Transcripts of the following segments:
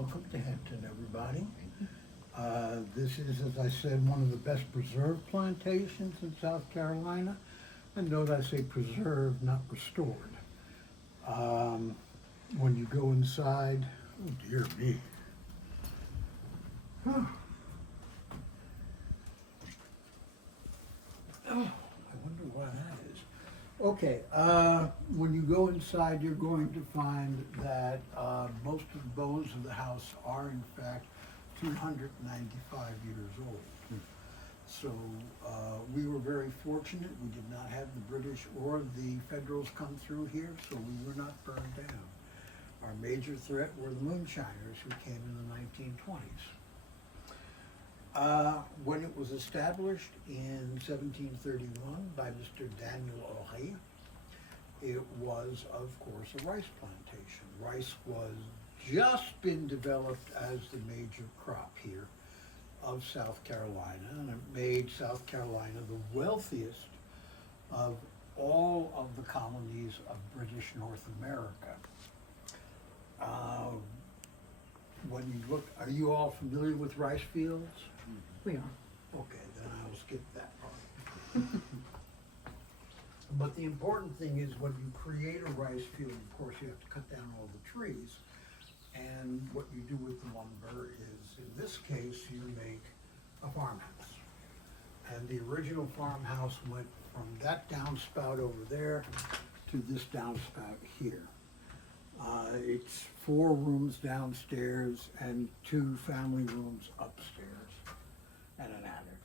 Welcome to Hampton, everybody. This is, as I said, one of the best preserved plantations in South Carolina. And note I say preserved, not restored. When you go inside, oh dear me. Huh. Oh, I wonder why that is. Okay, when you go inside, you're going to find that most of the bones of the house are in fact 295 years old. So we were very fortunate. We did not have the British or the Federals come through here, so we were not burned down. Our major threat were the moonshiners who came in the 1920s. When it was established in 1731 by Mr. Daniel Horry, it was, of course, a rice plantation. Rice was just been developed as the major crop here of South Carolina, and it made South Carolina the wealthiest of all of the colonies of British North America. When you look, are you all familiar with rice fields? We are. Okay, then I'll skip that part. But the important thing is when you create a rice field, of course, you have to cut down all the trees. And what you do with the lumber is, in this case, you make a farmhouse. And the original farmhouse went from that downspout over there to this downspout here. It's 4 rooms downstairs and 2 family rooms upstairs and an attic.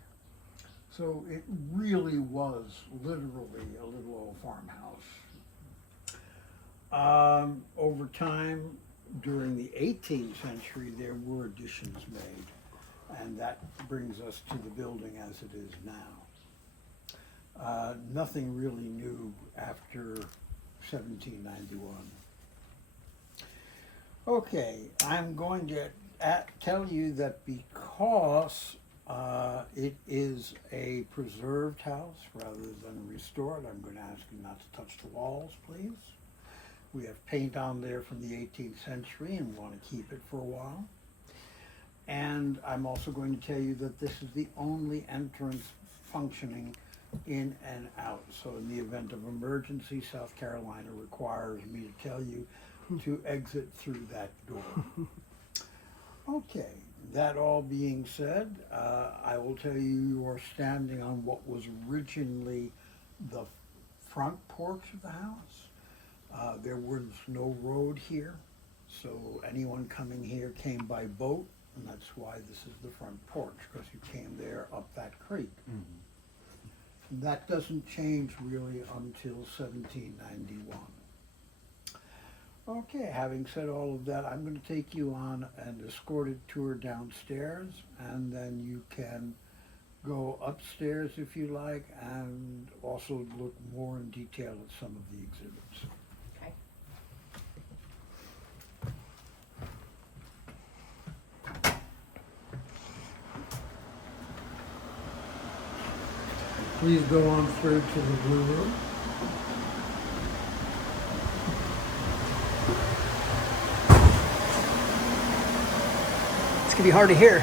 So it really was literally a little old farmhouse. Over time, during the 18th century, there were additions made, and that brings us to the building as it is now. Nothing really new after 1791. Okay, I'm going to tell you that because it is a preserved house rather than restored, I'm going to ask you not to touch the walls, please. We have paint on there from the 18th century and we want to keep it for a while. And I'm also going to tell you that this is the only entrance functioning in and out. So in the event of emergency, South Carolina requires me to tell you to exit through that door. Okay, that all being said, I will tell you are standing on what was originally the front porch of the house. There was no road here, so anyone coming here came by boat, and that's why this is the front porch, because you came there up that creek. Mm-hmm. That doesn't change really until 1791. Okay, having said all of that, I'm going to take you on an escorted tour downstairs, and then you can go upstairs if you like, and also look more in detail at some of the exhibits. Okay. Please go on through to the blue room. It's gonna be hard to hear.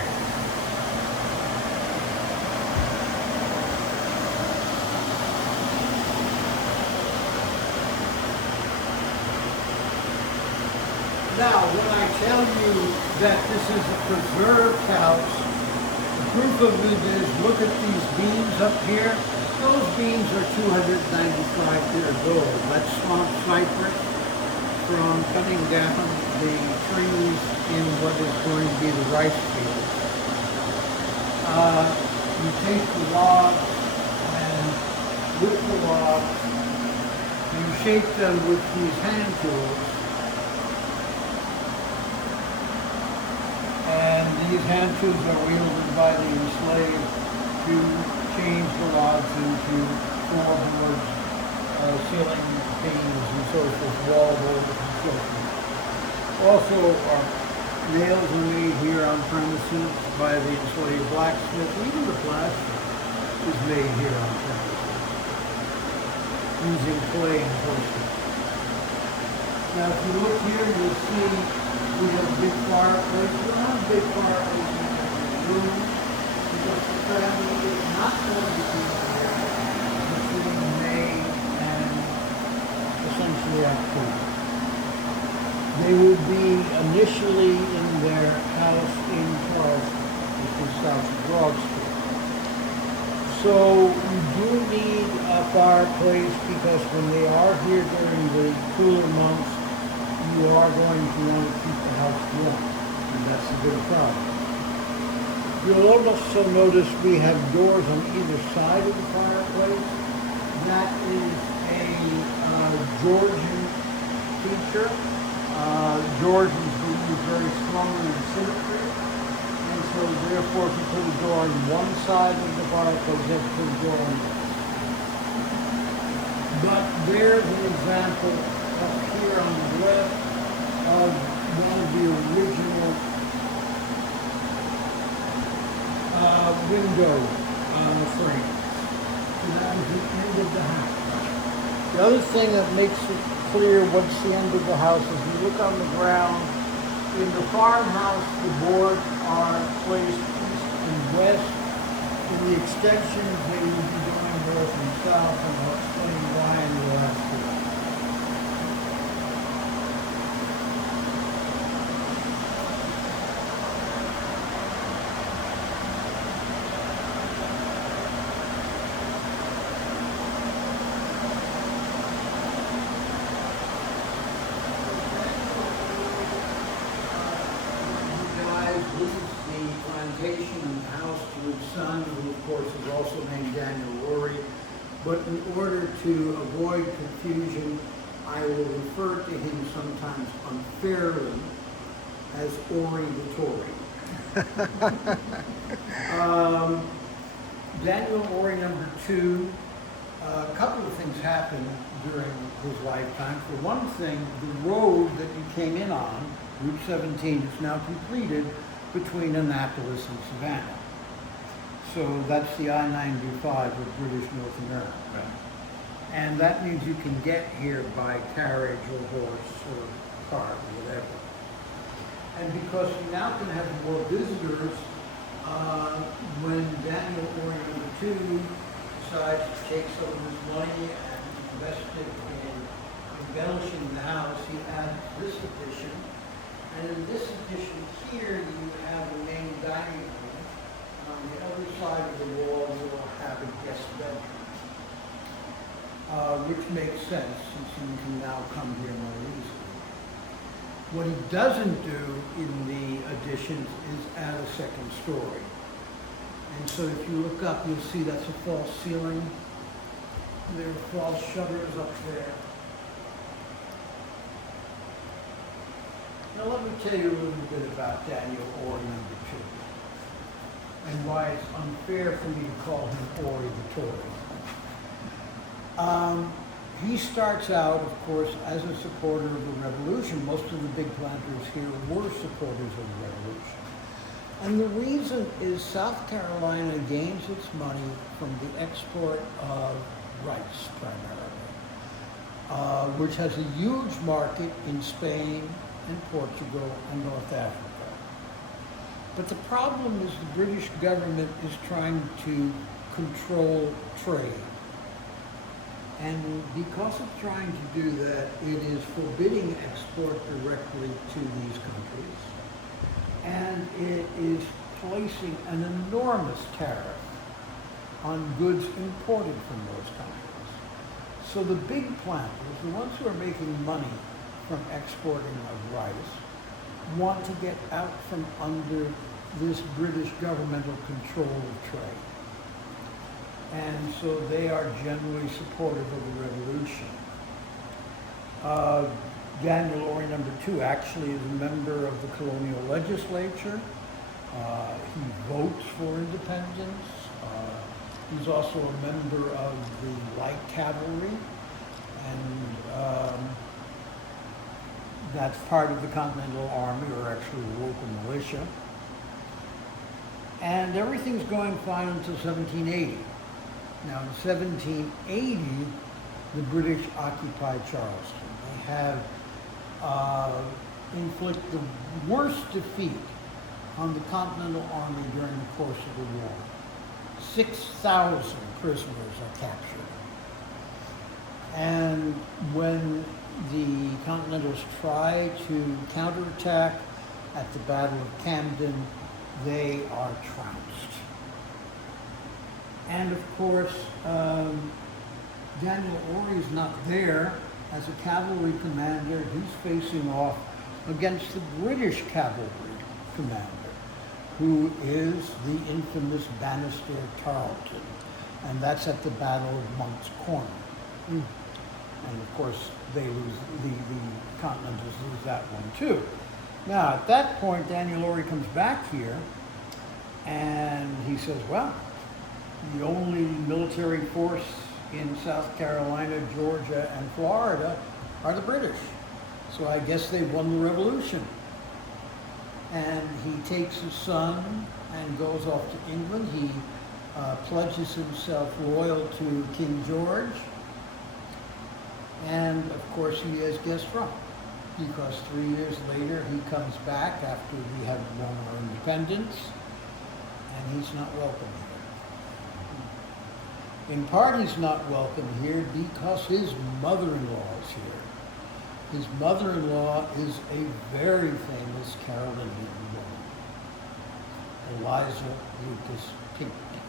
Now, when I tell you that this is a preserved house, the proof of it is, look at these beams up here. Those beams are 295 years old. That's swamp cypress from cutting down the trees in what is going to be the rice field. You take the logs, and with the logs, you shape them with these hand tools. And these hand tools are wielded by the enslaved to change the logs into floorboards, ceiling beams, and so forth, wall boards, and so forth. Also, nails are made here on premises by the enslaved blacksmith. Even the plaster is made here on premises using clay and porcelain. Now, if you look here, you'll see We have a big fireplace. We don't have a big fireplace in every room because the family is not going to be there between May and essentially October. They will be initially in their house in Charleston, which is south of Broad Street. So you do need a fireplace because when they are here during the cooler months, you are going to want to keep the house warm, and that's a big problem. You'll also notice we have doors on either side of the fireplace. That is a Georgian feature. Georgians believe very strongly in symmetry, and so therefore if you put a door on one side of the fireplace, you have to put a door on the other. But there's an example up here on the left of one of the original window frames. So that was the end of the house. The other thing that makes it clear what's the end of the house is you look on the ground. In the farmhouse, the boards are placed east and west. In the extensions, they will be going north and south, and I'll explain why in the last slide. And house to his son, who of course is also named Daniel Horry. But in order to avoid confusion, I will refer to him sometimes unfairly as Horry the Tory. Daniel Horry number 2, a couple of things happened during his lifetime. For one thing, the road that you came in on, Route 17, is now completed between Annapolis and Savannah. So that's the I-95 of British North America. Right. And that means you can get here by carriage or horse or car or whatever. And because you now can have more visitors, when Daniel Horry number 2 decides to take some of his money and invest it in embellishing the house, he adds this addition. And in this addition here, you have the main dining room. On the other side of the wall, you will have a guest bedroom, which makes sense since you can now come here more easily. What he doesn't do in the additions is add a second story. And so if you look up, you'll see that's a false ceiling. There are false shutters up there. Now let me tell you a little bit about Daniel Horry number 2 and why it's unfair for me to call him Horry the Tory. He starts out, of course, as a supporter of the revolution. Most of the big planters here were supporters of the revolution. And the reason is South Carolina gains its money from the export of rice primarily, which has a huge market in Spain and Portugal and North Africa. But the problem is the British government is trying to control trade. And because of trying to do that, it is forbidding export directly to these countries. And it is placing an enormous tariff on goods imported from those countries. So the big planters, the ones who are making money from exporting of rice, want to get out from under this British governmental control of trade. And so they are generally supportive of the revolution. Daniel Horry number 2 actually is a member of the colonial legislature. He votes for independence. He's also a member of the light cavalry, and that's part of the Continental Army, or actually the local militia. And everything's going fine until 1780. Now in 1780, the British occupy Charleston. They have inflict the worst defeat on the Continental Army during the course of the war. 6,000 prisoners are captured. And when the Continentals try to counterattack at the Battle of Camden, they are trounced. And of course, Daniel Horry is not there as a cavalry commander. He's facing off against the British cavalry commander, who is the infamous Bannister Tarleton. And that's at the Battle of Monk's Corner. And of course, they lose, the Continentals lose that one too. Now, at that point, Daniel Horry comes back here, and he says, well, the only military force in South Carolina, Georgia, and Florida are the British. So I guess they won the revolution. And he takes his son and goes off to England. He pledges himself loyal to King George. And of course, he has guessed wrong, because 3 years later, he comes back after we have won our independence, and he's not welcome here. In part, he's not welcome here because his mother-in-law is here. His mother-in-law is a very famous Carolinian woman, Eliza Lucas Pinckney.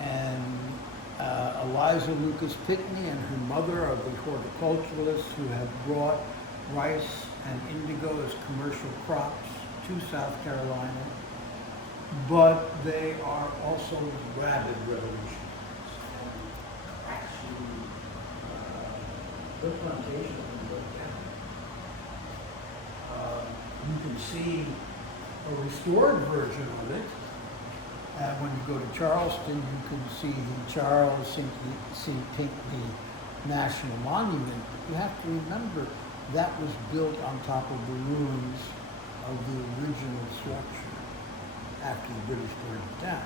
And Eliza Lucas Pinckney and her mother are the horticulturalists who have brought rice and indigo as commercial crops to South Carolina, but they are also rabid revolutionists. Actually, the plantation broke down. You can see a restored version of it. When you go to Charleston, you can see the Charles St. Pinckney National Monument. You have to remember that was built on top of the ruins of the original structure after the British burned it down.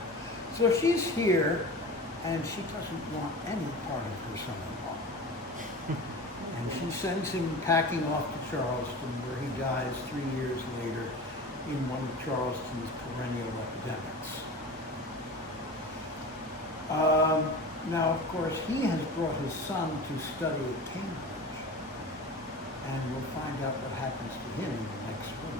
So she's here, and she doesn't want any part of her son-in-law. And she sends him packing off to Charleston, where he dies 3 years later in one of Charleston's perennial epidemics. Now, of course, he has brought his son to study at Cambridge, and we'll find out what happens to him in the next room.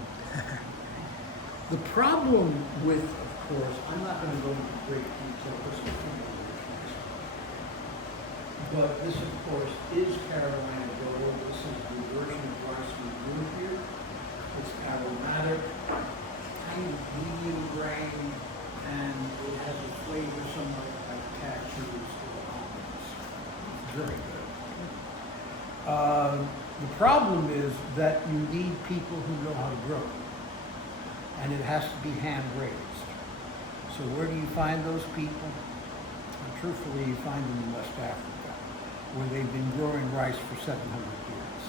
The problem with, of course, I'm not going to go into great detail, but this, of course, is Carolina Gold. This is the version of rice we grew here. It's aromatic, tiny medium grain, and it has a flavor somewhat like cashews or almonds. Very good. The problem is that you need people who know how to grow, and it has to be hand-raised. So where do you find those people? And truthfully, you find them in West Africa, where they've been growing rice for 700 years.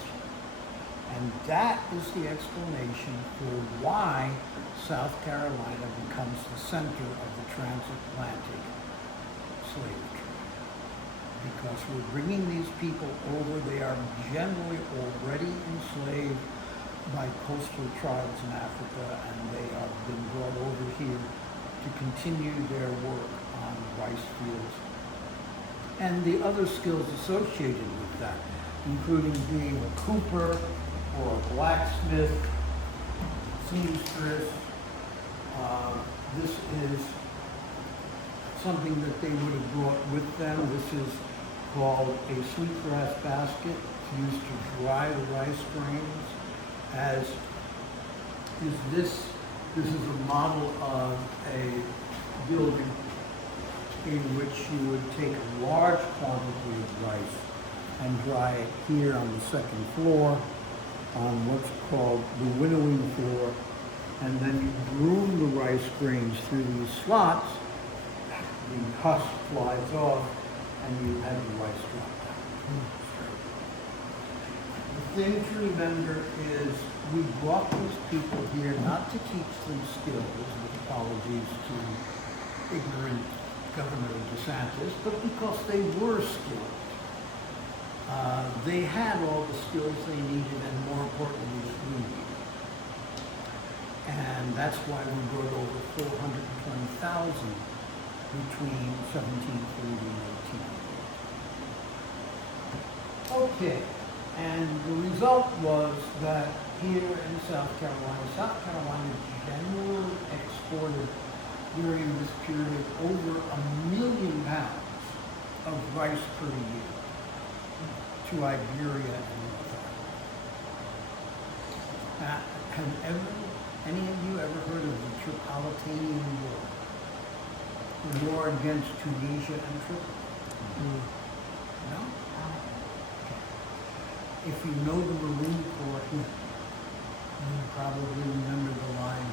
And that is the explanation for why South Carolina becomes the center of the transatlantic slave trade. Because we're bringing these people over, they are generally already enslaved by coastal tribes in Africa, and they have been brought over here to continue their work on rice fields and the other skills associated with that, including being a cooper or a blacksmith, seamstress. This is something that they would have brought with them. This is called a sweetgrass basket. It's used to dry the rice grains. As is this is a model of a building in which you would take a large quantity of rice and dry it here on the second floor on what's called the winnowing floor, and then you broom the rice grains through these slots, the husk flies off, and you have the rice drop down. The thing to remember is we brought these people here not to teach them skills, with apologies to ignorant Governor DeSantis, but because they were skilled. they had all the skills they needed, and more importantly, that we needed. And that's why we brought over 420,000 between 1740 and 1808. Okay, and the result was that here in South Carolina generally exported during this period over 1 million pounds of rice per year to Iberia and North Africa. Have any of you ever heard of the Tripolitanian War? The war against Tunisia and Tripoli? No? Okay. If you know the Marine Corps hymn, you probably remember the line,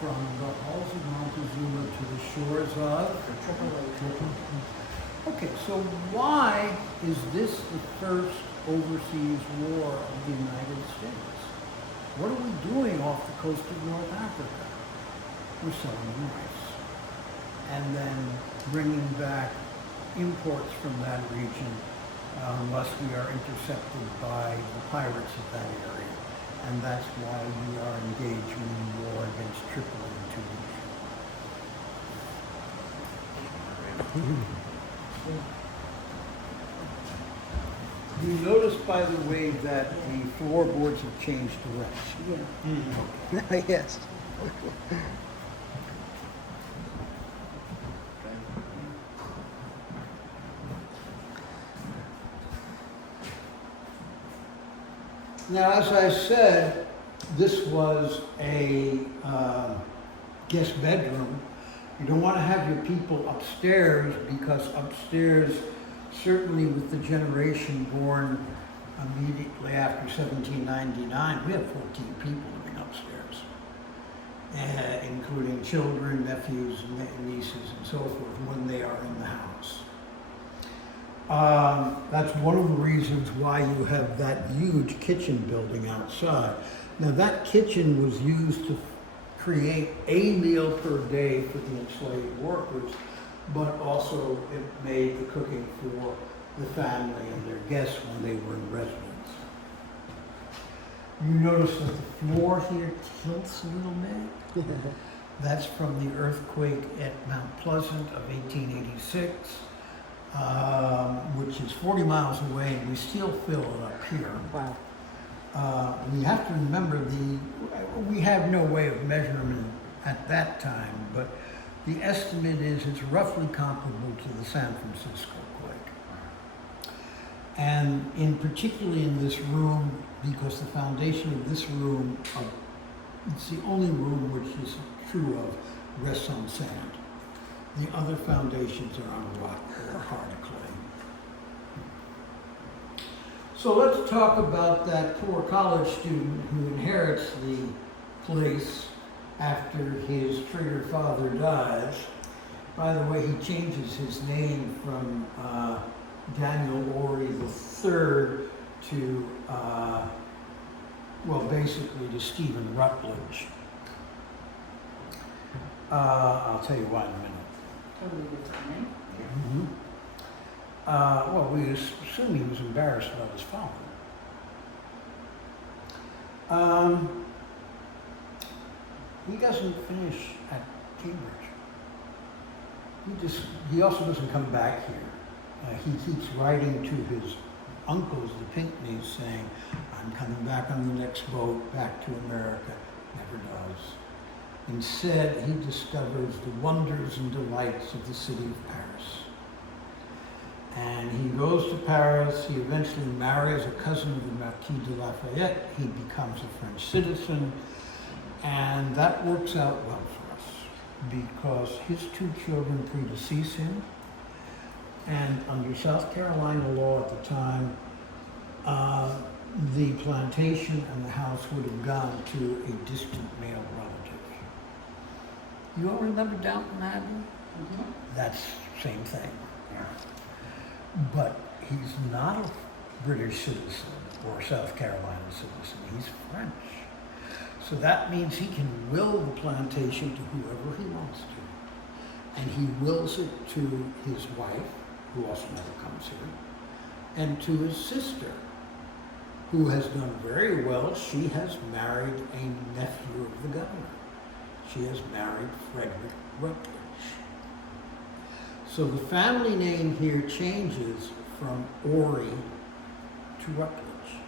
from the halls of Montezuma to the shores of Tripoli. Okay, so why is this the first overseas war of the United States? What are we doing off the coast of North Africa? We're selling rice. And then bringing back imports from that region unless we are intercepted by the pirates of that area. And that's why we are engaged in war against Tripoli and Tunisia. You notice, by the way, that the floorboards have changed direction. Yeah. Yes. Now, as I said, this was a guest bedroom. You don't want to have your people upstairs, because upstairs, certainly with the generation born immediately after 1799, we have 14 people living upstairs, including children, nephews, nieces, and so forth when they are in the house. That's one of the reasons why you have that huge kitchen building outside. Now, that kitchen was used to create a meal per day for the enslaved workers, but also it made the cooking for the family and their guests when they were in residence. You notice that the floor here tilts a little bit. That's from the earthquake at Mount Pleasant of 1886, which is 40 miles away, and we still feel it up here. Wow. We have to remember we have no way of measurement at that time, but the estimate is it's roughly comparable to the San Francisco quake. And particularly in this room, because the foundation of this room, it's the only room which is true of, rests on sand. The other foundations are on rock or hard clay. So let's talk about that poor college student who inherits the place after his trigger father dies. By the way, he changes his name from Daniel Horry III to, basically to Stephen Rutledge. I'll tell you why in a minute. Totally different name. We assume he was embarrassed about his father. He doesn't finish at Cambridge. He also doesn't come back here. He keeps writing to his uncles, the Pinckneys, saying, I'm coming back on the next boat back to America. Never does. Instead, he discovers the wonders and delights of the city of Paris. And he goes to Paris. He eventually marries a cousin of the Marquis de Lafayette. He becomes a French citizen. And that works out well for us, because his 2 children predecease him. And under South Carolina law at the time, the plantation and the house would have gone to a distant male relative. You all remember Downton Abbey? Mm-hmm. That's the same thing. But he's not a British citizen or South Carolina citizen. He's French. So that means he can will the plantation to whoever he wants to. And he wills it to his wife, who also never comes here, and to his sister, who has done very well. She has married a nephew of the governor. She has married Frederick Rutledge. So the family name here changes from Horry to Rutledge,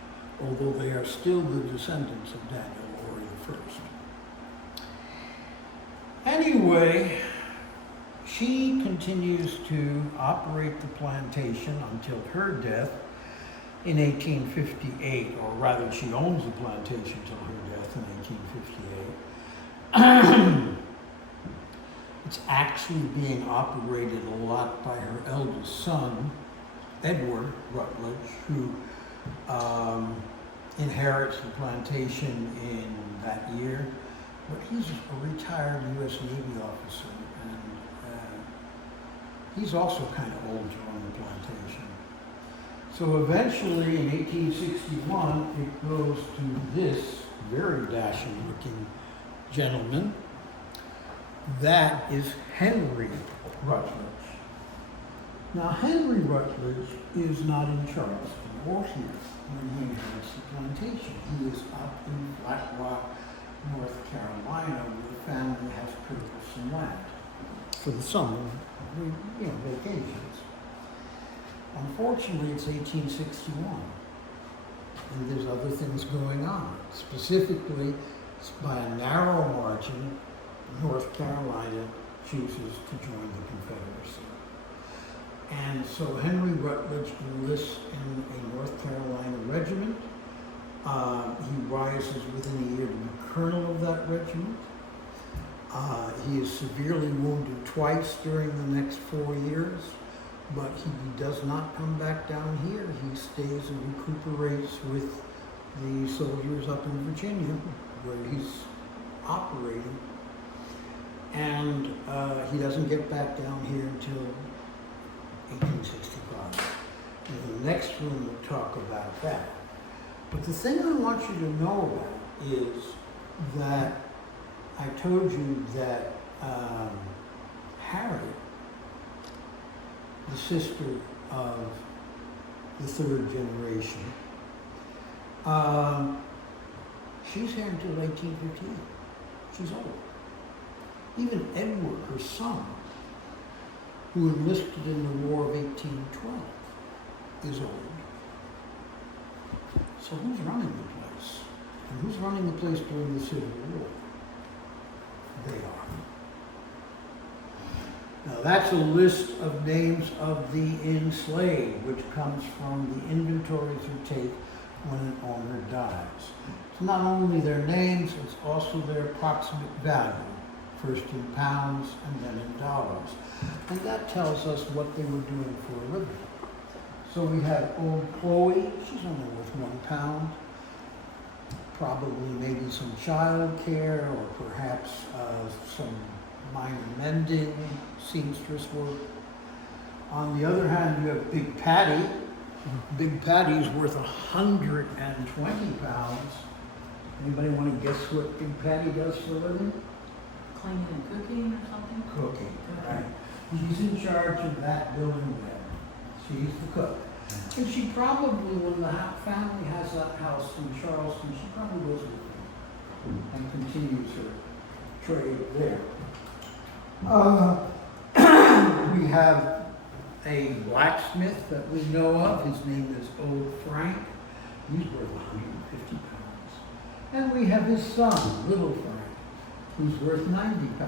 although they are still the descendants of Daniel Horry I. Anyway, she continues to operate the plantation until her death in 1858, or rather she owns the plantation till her death in 1858. It's actually being operated a lot by her eldest son, Edward Rutledge, who inherits the plantation in that year. But he's a retired U.S. Navy officer, and he's also kind of old to run the plantation. So eventually, in 1861, it goes to this very dashing-looking gentleman. That is Henry Rutledge. Now, Henry Rutledge is not in Charleston or here when he inherits the plantation. He is up in Flat Rock, North Carolina, where the family has purchased some land for the summer, vacations. Unfortunately, it's 1861, and there's other things going on. Specifically, by a narrow margin, North Carolina chooses to join the Confederacy. And so Henry Rutledge enlists in a North Carolina regiment. He rises within a year to be colonel of that regiment. He is severely wounded twice during the next 4 years, but he does not come back down here. He stays and recuperates with the soldiers up in Virginia, where he's operating. And he doesn't get back down here until 1865. In the next room we'll talk about that. But the thing I want you to know about is that I told you that Harriet, the sister of the third generation, she's here until 1858. She's old. Even Edward, her son, who enlisted in the War of 1812, is old. So who's running the place? And who's running the place during the Civil War? They are. Now that's a list of names of the enslaved, which comes from the inventories you take when an owner dies. It's not only their names, it's also their approximate value, first in pounds and then in dollars. And that tells us what they were doing for a living. So we have old Chloe, she's only worth £1, probably maybe some child care or perhaps some minor mending, seamstress work. On the other hand, you have Big Patty. Big Patty's worth £120. Anybody want to guess what Big Patty does for a living? Cleaning and cooking or something? Cooking, right. She's in charge of that building there. She's the cook. And she probably, when the family has that house in Charleston, she probably goes with them and continues her trade there. We have a blacksmith that we know of. His name is Old Frank. He's worth £150. And we have his son, Little Frank, who's worth £90,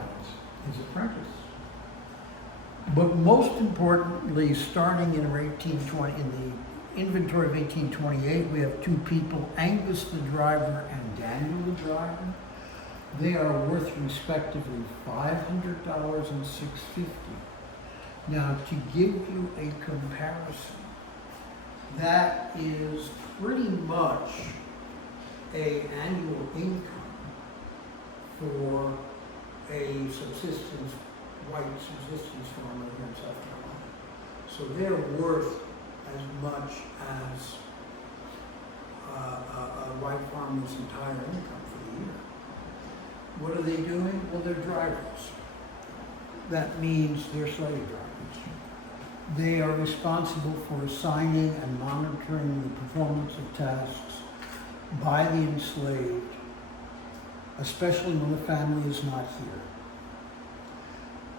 his apprentice. But most importantly, starting in 1820, in the inventory of 1828, we have two people, Angus the driver and Daniel the driver. They are worth respectively $500 and $650. Now, to give you a comparison, that is pretty much an annual income for a white subsistence farmer here in South Carolina. So they're worth as much as a white farmer's entire income for the year. What are they doing? Well, they're drivers. That means they're slave drivers. They are responsible for assigning and monitoring the performance of tasks by the enslaved, especially when the family is not here.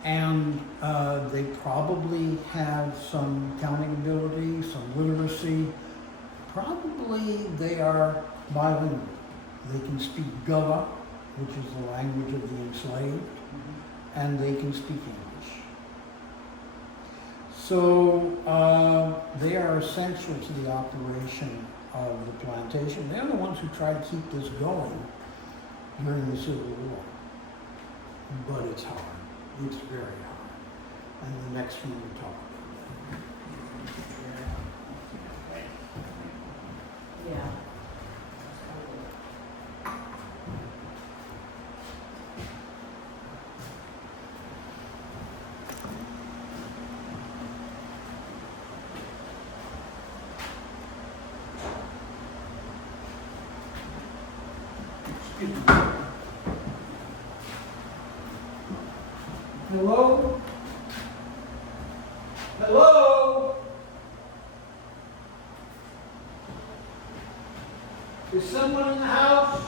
And they probably have some counting ability, some literacy. Probably they are bilingual. They can speak Gullah, which is the language of the enslaved, and they can speak English. So they are essential to the operation of the plantation. They're the ones who try to keep this going during the Civil War. But it's hard. It's very hard. And the next one we talk about Yeah. Hello? Hello? Is someone in the house?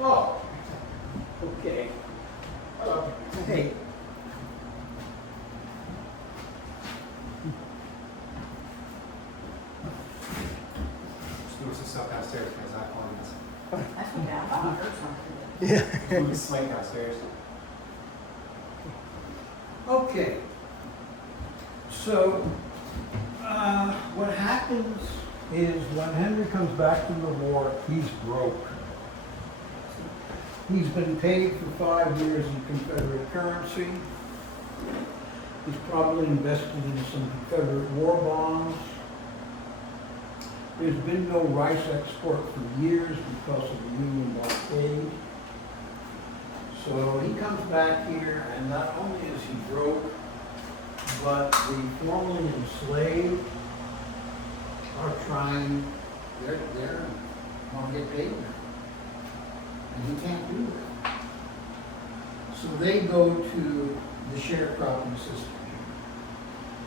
Oh, okay. Hey. Just doing some stuff downstairs, guys, not calling us. That's okay, I thought I heard something. Yeah. Moving slate downstairs. Okay. So, what happens is when Henry comes back from the war, he's broke. He's been paid for 5 years in Confederate currency. He's probably invested in some Confederate war bonds. There's been no rice export for years because of the Union blockade. So he comes back here, and not only is he broke, but the formerly enslaved are trying, they're want to get paid now. And he can't do that. So they go to the sharecropping system.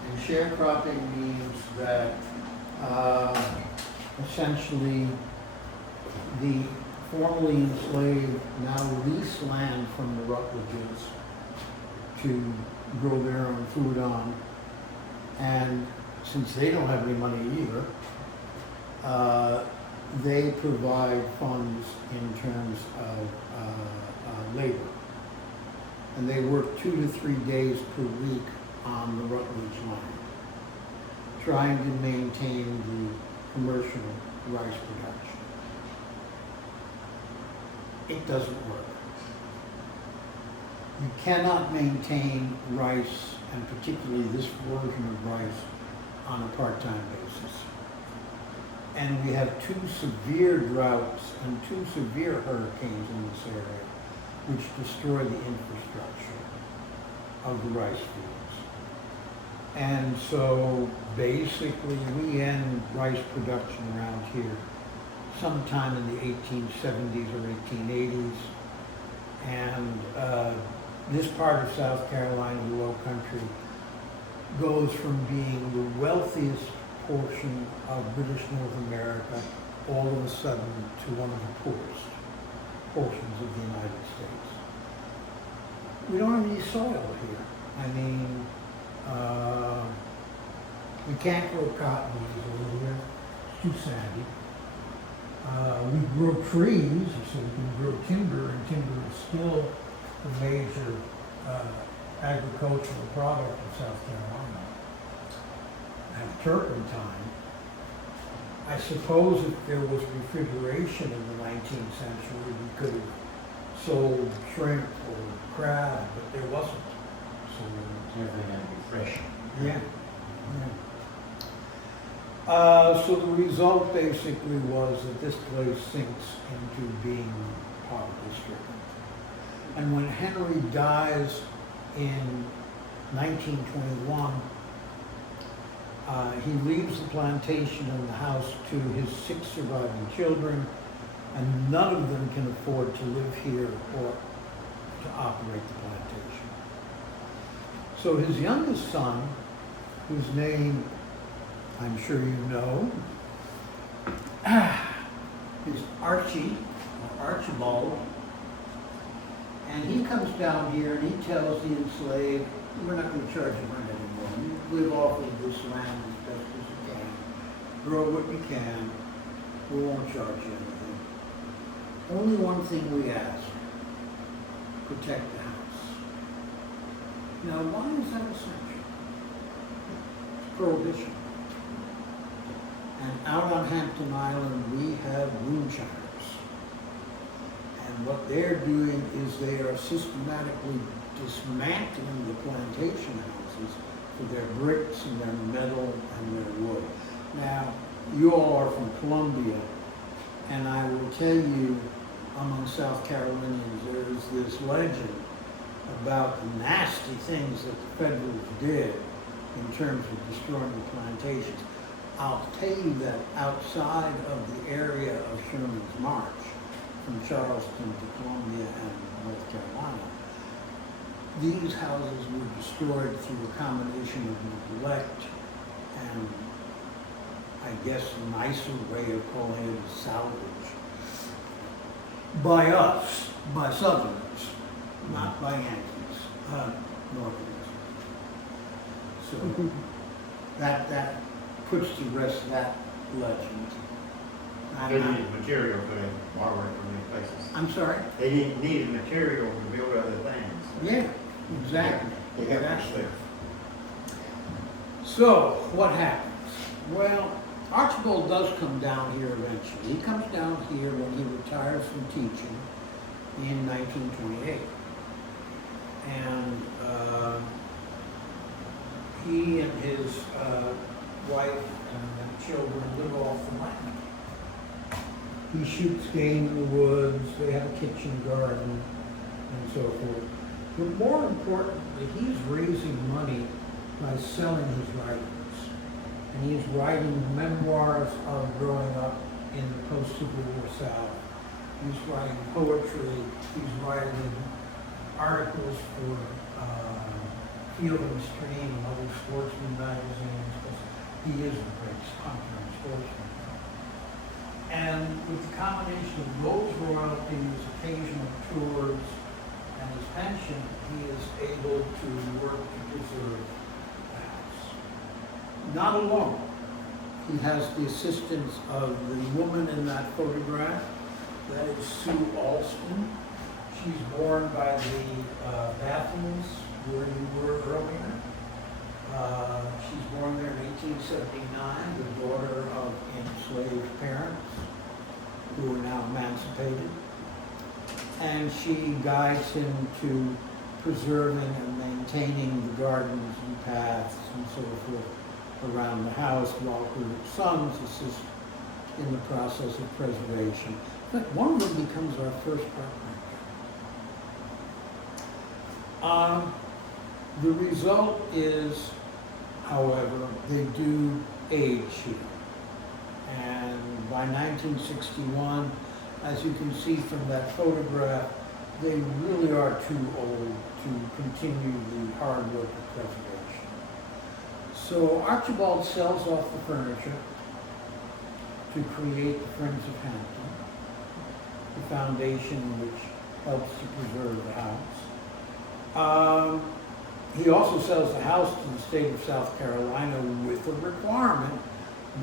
And sharecropping means that essentially the formerly enslaved now lease land from the Rutledges to grow their own food on. And since they don't have any money either, they provide funds in terms of labor. And they work 2 to 3 days per week on the Rutledge line, trying to maintain the commercial rice production. It doesn't work. You cannot maintain rice, and particularly this version of rice, on a part-time basis. And we have 2 severe droughts and 2 severe hurricanes in this area, which destroy the infrastructure of the rice fields. And so basically we end rice production around here sometime in the 1870s or 1880s. And this part of South Carolina, the Low Country, goes from being the wealthiest portion of British North America all of a sudden to one of the poorest portions of the United States. We don't have any soil here. I mean, we can't grow cotton easily here. It's too sandy. We grow trees, so we can grow timber, and timber is still the major agricultural product of South Carolina. And turpentine. I suppose if there was refrigeration in the 19th century, we could have sold shrimp or crab, but there wasn't. So Everything had to be fresh. yeah. So the result basically was that this place sinks into being poverty-stricken. And when Henry dies in 1921, he leaves the plantation and the house to his 6 surviving children, and none of them can afford to live here or to operate the plantation. So his youngest son, whose name I'm sure you know, is Archie, or Archibald. And he comes down here and he tells the enslaved, we're not going to charge you rent anymore. You live off of this land as best as you can. Grow what you can. We won't charge you anything. Only one thing we ask, protect the house. Now, why is that essential? It's prohibition. And out on Hampton Island, we have moonshiners. And what they're doing is they are systematically dismantling the plantation houses for their bricks and their metal and their wood. Now, you all are from Columbia, and I will tell you, among South Carolinians, there is this legend about the nasty things that the Federals did in terms of destroying the plantations. I'll tell you that outside of the area of Sherman's March, from Charleston to Columbia and North Carolina, these houses were destroyed through a combination of neglect and, I guess, a nicer way of calling it is salvage, by us, by Southerners, not by Yankees, Northerners. So that puts to rest that legend. They needed material for that borrowing from many places. I'm sorry? They needed material to build other things. Yeah, exactly. They have Exactly. So, what happens? Well, Archibald does come down here eventually. He comes down here when he retires from teaching in 1928. And he and his wife and children live off the land. He shoots game in the woods, they have a kitchen garden, and so forth. But more importantly, he's raising money by selling his writings. And he's writing memoirs of growing up in the post-Civil War South. He's writing poetry, he's writing articles for Field and Stream and other sportsman magazines, because he is a great hunter and sportsman. And with the combination of those royalties, occasional tours, and his pension, he is able to work to preserve the house. Not alone. He has the assistance of the woman in that photograph. That is Sue Alston. She's born by the Bathans, where you were earlier. She's born there in 1879, the daughter of enslaved parents who are now emancipated. And she guides him to preserving and maintaining the gardens and paths and so forth around the house, while her sons assist in the process of preservation. In fact, one of them becomes our first partner. The result is, however, they do age here. And by 1961, as you can see from that photograph, they really are too old to continue the hard work of preservation. So Archibald sells off the furniture to create the Friends of Hampton, the foundation which helps to preserve the house. He also sells the house to the state of South Carolina with a requirement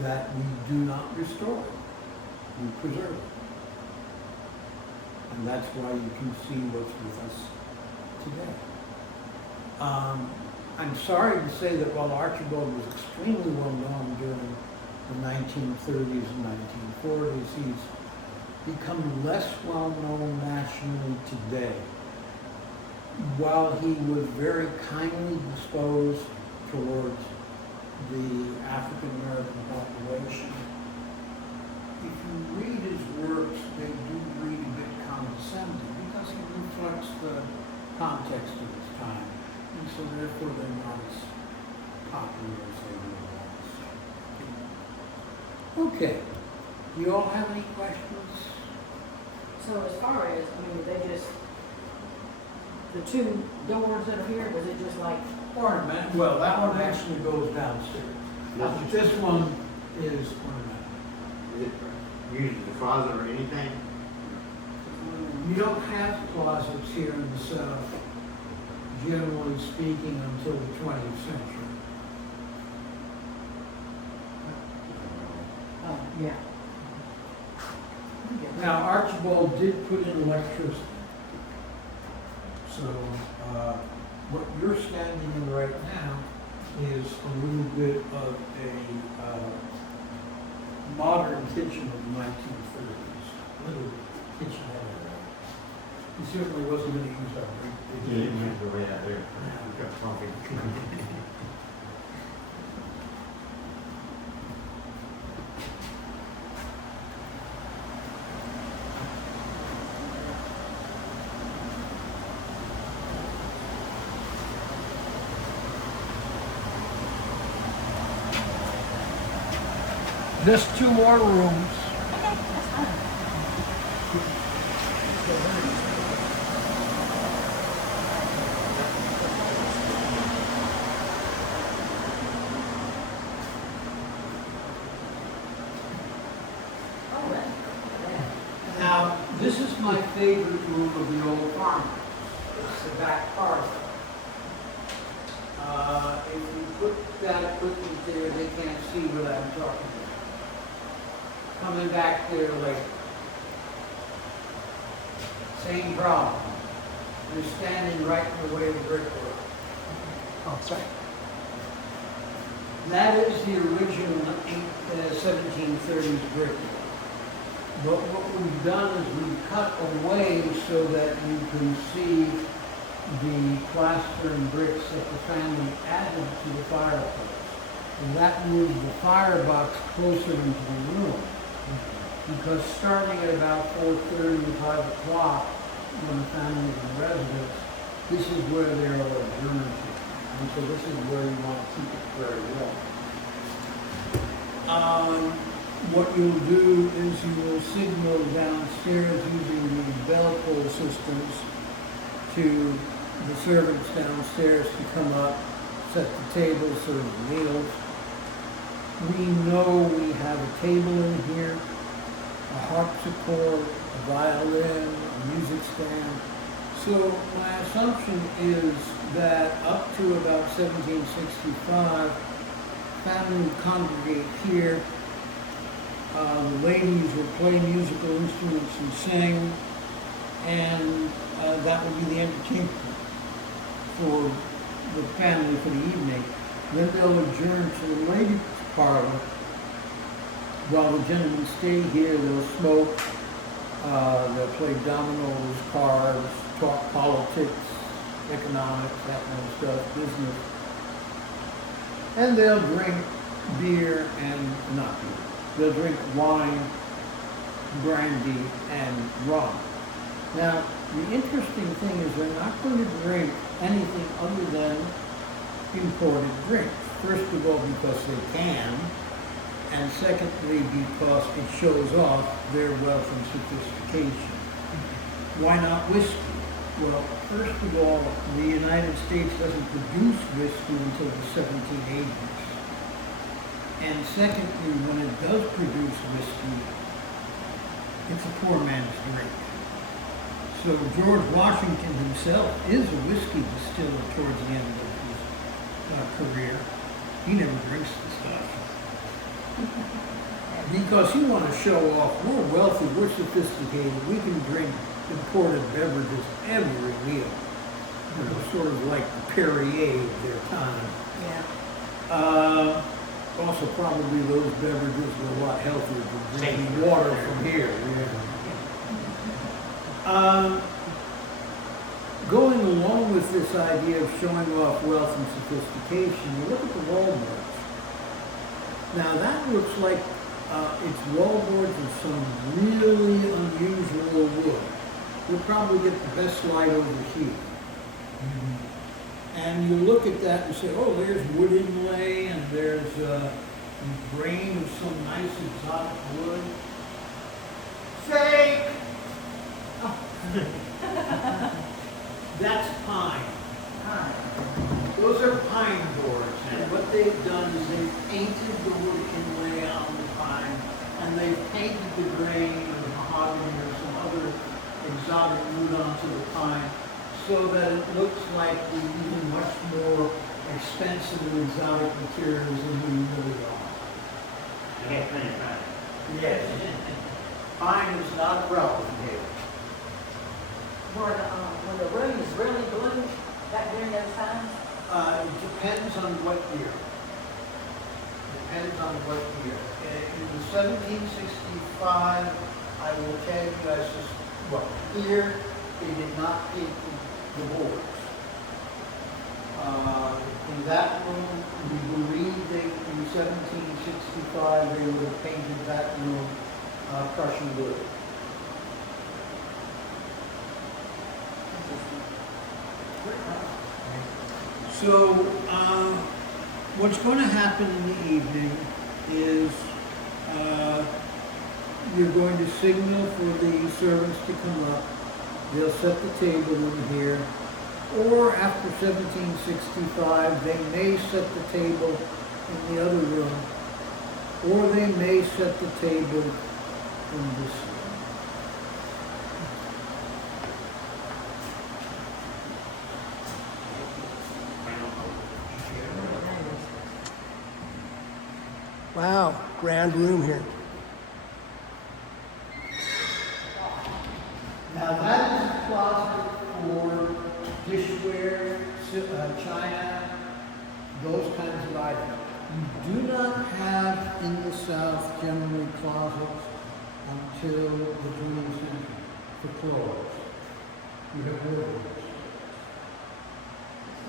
that we do not restore it, we preserve it. And that's why you can see what's with us today. I'm sorry to say that while Archibald was extremely well known during the 1930s and 1940s, he's become less well known nationally today. While he was very kindly disposed towards the African American population, if you read his works, they do read a bit condescending because it reflects the context of his time, and so therefore they're not as popular as they were once. Okay, do you all have any questions? So as far as, I mean, they just, the two doors that are here, was it just like ornament, well, that one actually goes downstairs. But this one is ornamental. Is it used as a closet or anything? You don't have closets here in the South, generally speaking, until the 20th century. Oh, yeah. Now, Archibald did put in electricity. So, what you're standing in right now is a little bit of a modern kitchen of the 1930s. Little kitchenette. He certainly wasn't going to use our big. Yeah, you went the way out there. Got coffee. Just two more rooms. Now, this is my favorite room of the old farmhouse. It's the back parlor. If you put that equipment there, they can't see what I'm talking about. Coming back there like, same problem. You're standing right in the way of the brickwork. Oh, sorry. That is the original 1730s brickwork. But what we've done is we've cut away so that you can see the plaster and bricks that the family added to the fireplace. And that moved the firebox closer into the room. Because starting at about 4:30, 5 o'clock, when the family is in residence, this is where they're all adjourned to. And so this is where you want to keep it very well. What you'll do is you will signal downstairs using the bell pull systems to the servants downstairs to come up, set the table, serve the meals. We know we have a table in here, a harpsichord, a violin, a music stand. So my assumption is that up to about 1765, family would congregate here. The ladies would play musical instruments and sing, and that would be the entertainment for the family for the evening. Then they'll adjourn to the ladies' parlor. While the gentlemen stay here, they'll smoke, they'll play dominoes, cards, talk politics, economics, that kind of stuff, business. And they'll drink beer and not beer. They'll drink wine, brandy, and rum. Now, the interesting thing is they're not going to drink anything other than imported drinks. First of all, because they can, and secondly, because it shows off their wealth and sophistication. Why not whiskey? Well, first of all, the United States doesn't produce whiskey until the 1780s. And secondly, when it does produce whiskey, it's a poor man's drink. So George Washington himself is a whiskey distiller towards the end of his career. He never drinks the stuff. Because you want to show off, we're wealthy, we're sophisticated, we can drink imported beverages every meal. You know, sort of like the Perrier of their time. Yeah. Also, probably those beverages were a lot healthier than drinking water from here. Yeah. Going along with this idea of showing off wealth and sophistication, you look at the wallboards. Now that looks like it's wallboards of some really unusual wood. You'll probably get the best light over here. And you look at that and say, oh, there's wood inlay, and there's a grain of some nice exotic wood. Fake! That's pine. Those are painted the wood inlay on the pine, and they've painted the grain or the mahogany or some other exotic wood onto the pine, so that it looks like we're using much more expensive and exotic materials than we really are. I got plenty of time. Yes. Pine is not a problem here. When the rooms really blue back during those times? It depends on what year. Depends on what year. In the 1765, I will tell you, well, here, they did not paint the boards. In that room, we believe they, in 1765, they would have painted that room Prussian blue. So, what's going to happen in the evening is you're going to signal for the servants to come up. They'll set the table in here. Or after 1765, they may set the table in the other room. Or they may set the table in this room. Wow, grand room here. Now that is a closet for dishware, china, those kinds of items. You do not have in the South generally closets until the 20th century for clothes. You have wardrobes.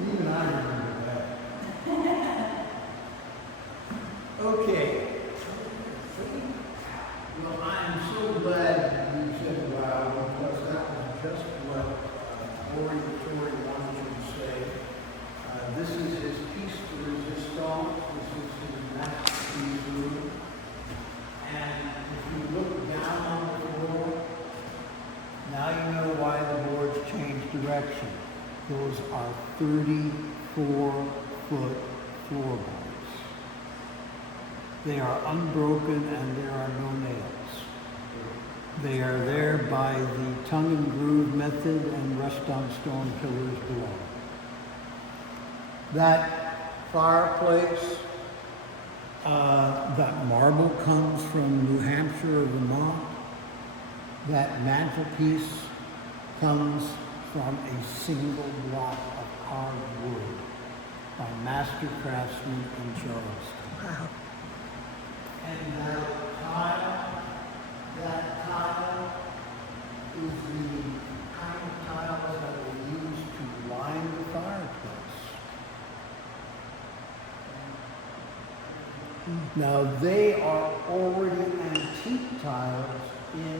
Even I remember that. Okay. Well, I am so glad you said wow, because that was just what Horry wanted you to say. This is his piece de resistance. This is his masterpiece room. And if you look down on the floor, now you know why the boards changed direction. Those are 34-foot floorboards. They are unbroken and there are no nails. They are there by the tongue and groove method and rest on stone pillars below. That fireplace, that marble comes from New Hampshire or Vermont. That mantelpiece comes from a single block of carved wood by master craftsmen in Charleston. Wow. And that tile is the kind of tiles that were used to line the fireplace. Now they are already antique tiles in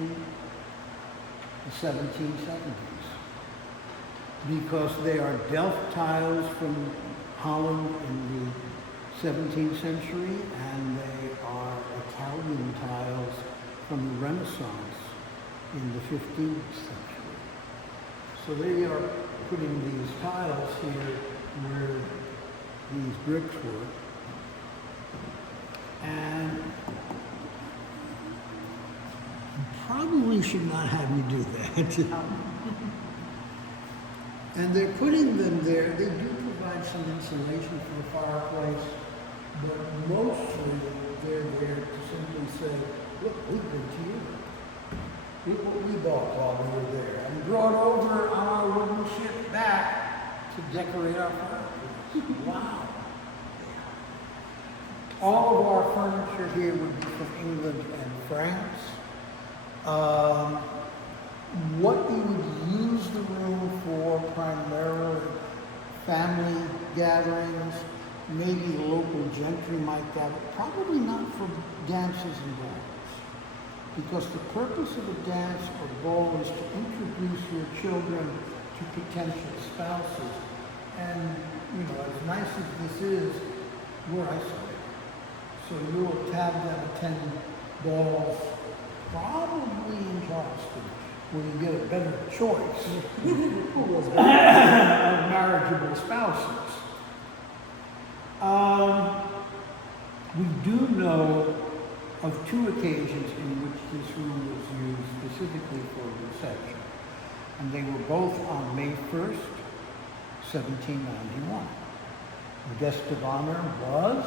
the 1770s because they are Delft tiles from Holland in the 17th century, and they are Italian tiles from the Renaissance in the 15th century. So they are putting these tiles here where these bricks were. And probably should not have me do that. And they're putting them there. They do provide some insulation for the fireplace, but mostly they're there to simply say, look, we've been to you. Look what we bought while we were there. And brought over on our wooden ship back to decorate our fireplace. Wow. All of our furniture here would be from England and France. What we would use the room for primarily family gatherings, maybe local gentry might gather, probably not for dances and balls. Because the purpose of a dance or ball is to introduce your children to potential spouses. And, you know, as nice as this is, we're isolated. So you'll have them attend balls probably in Charleston, where you get a better choice of marriageable spouses. We do know of 2 occasions in which this room was used specifically for reception, and they were both on May 1st, 1791. The guest of honor was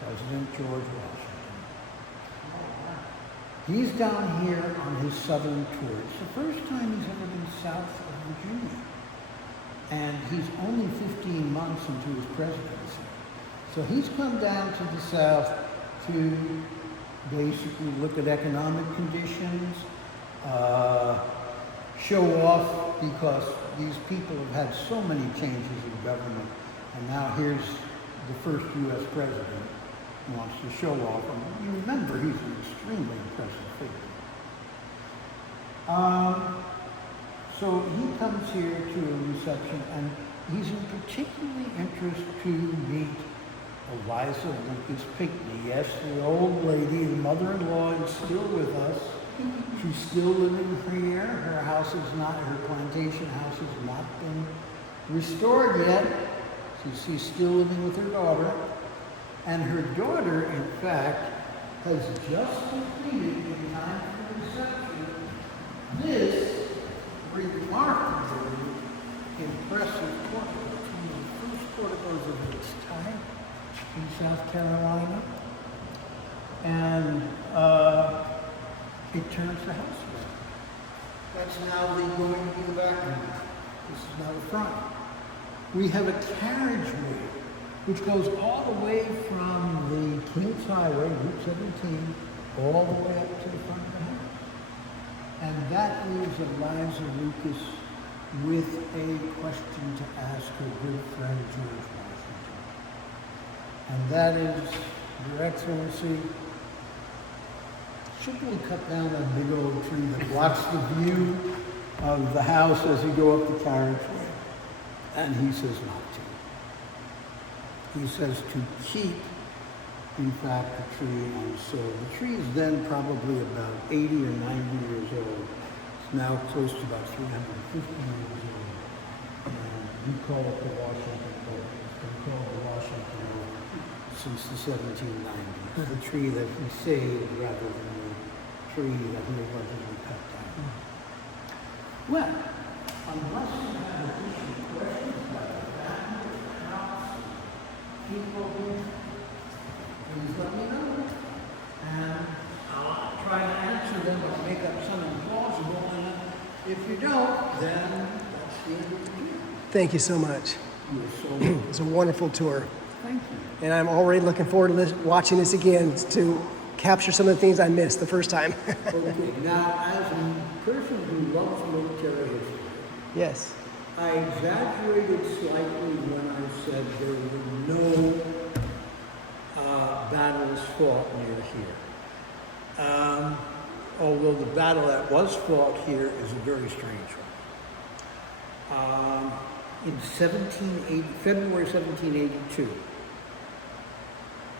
President George Washington. He's down here on his southern tour. It's the first time he's ever been south of Virginia. And he's only 15 months into his presidency. So he's come down to the south to basically look at economic conditions, show off, because these people have had so many changes in government, and now here's the first U.S. president who wants to show off. And you remember, he's an extremely impressive figure. So he comes here to a reception, and he's in particularly interest to meet Eliza Lucas Pinckney. Yes, the old lady, the mother-in-law, is still with us. She's still living here. Her house is not, her plantation house has not been restored yet. So she's still living with her daughter. And her daughter, in fact, has just completed, in time for the reception, this remarkably impressive portico. It's one of the first porticos of its time in South Carolina. And it turns the house around. That's now going to be the back room. This is now the front. We have a carriageway which goes all the way from the Kings Highway, Route 17, all the way up to the front of the house. And that leaves Eliza Lucas with a question to ask her good friend George Washington. And that is, Your Excellency, should we cut down that big old tree that blocks the view of the house as you go up the carriageway? And he says not to. He says to keep, in fact, the tree unsold. The tree is then probably about 80 or 90 years old. It's now close to about 350 years old. And we call it the Washington Oak. It's been called the Washington Oak since the 1790s. The tree that he saved rather than the tree that he allegedly cut down. Well, unless you have additional questions about that, people here, please let me know. And I'll try to answer them or make up something plausible. And if you don't, then that's the end of the video. Thank you so much. You're so welcome. It's a wonderful tour. Thank you. And I'm already looking forward to watching this again to capture some of the things I missed the first time. Okay, now as a person who loves military history, Yes. I exaggerated slightly when I said there were no battles fought near here. Although the battle that was fought here is a very strange one. In February 1782.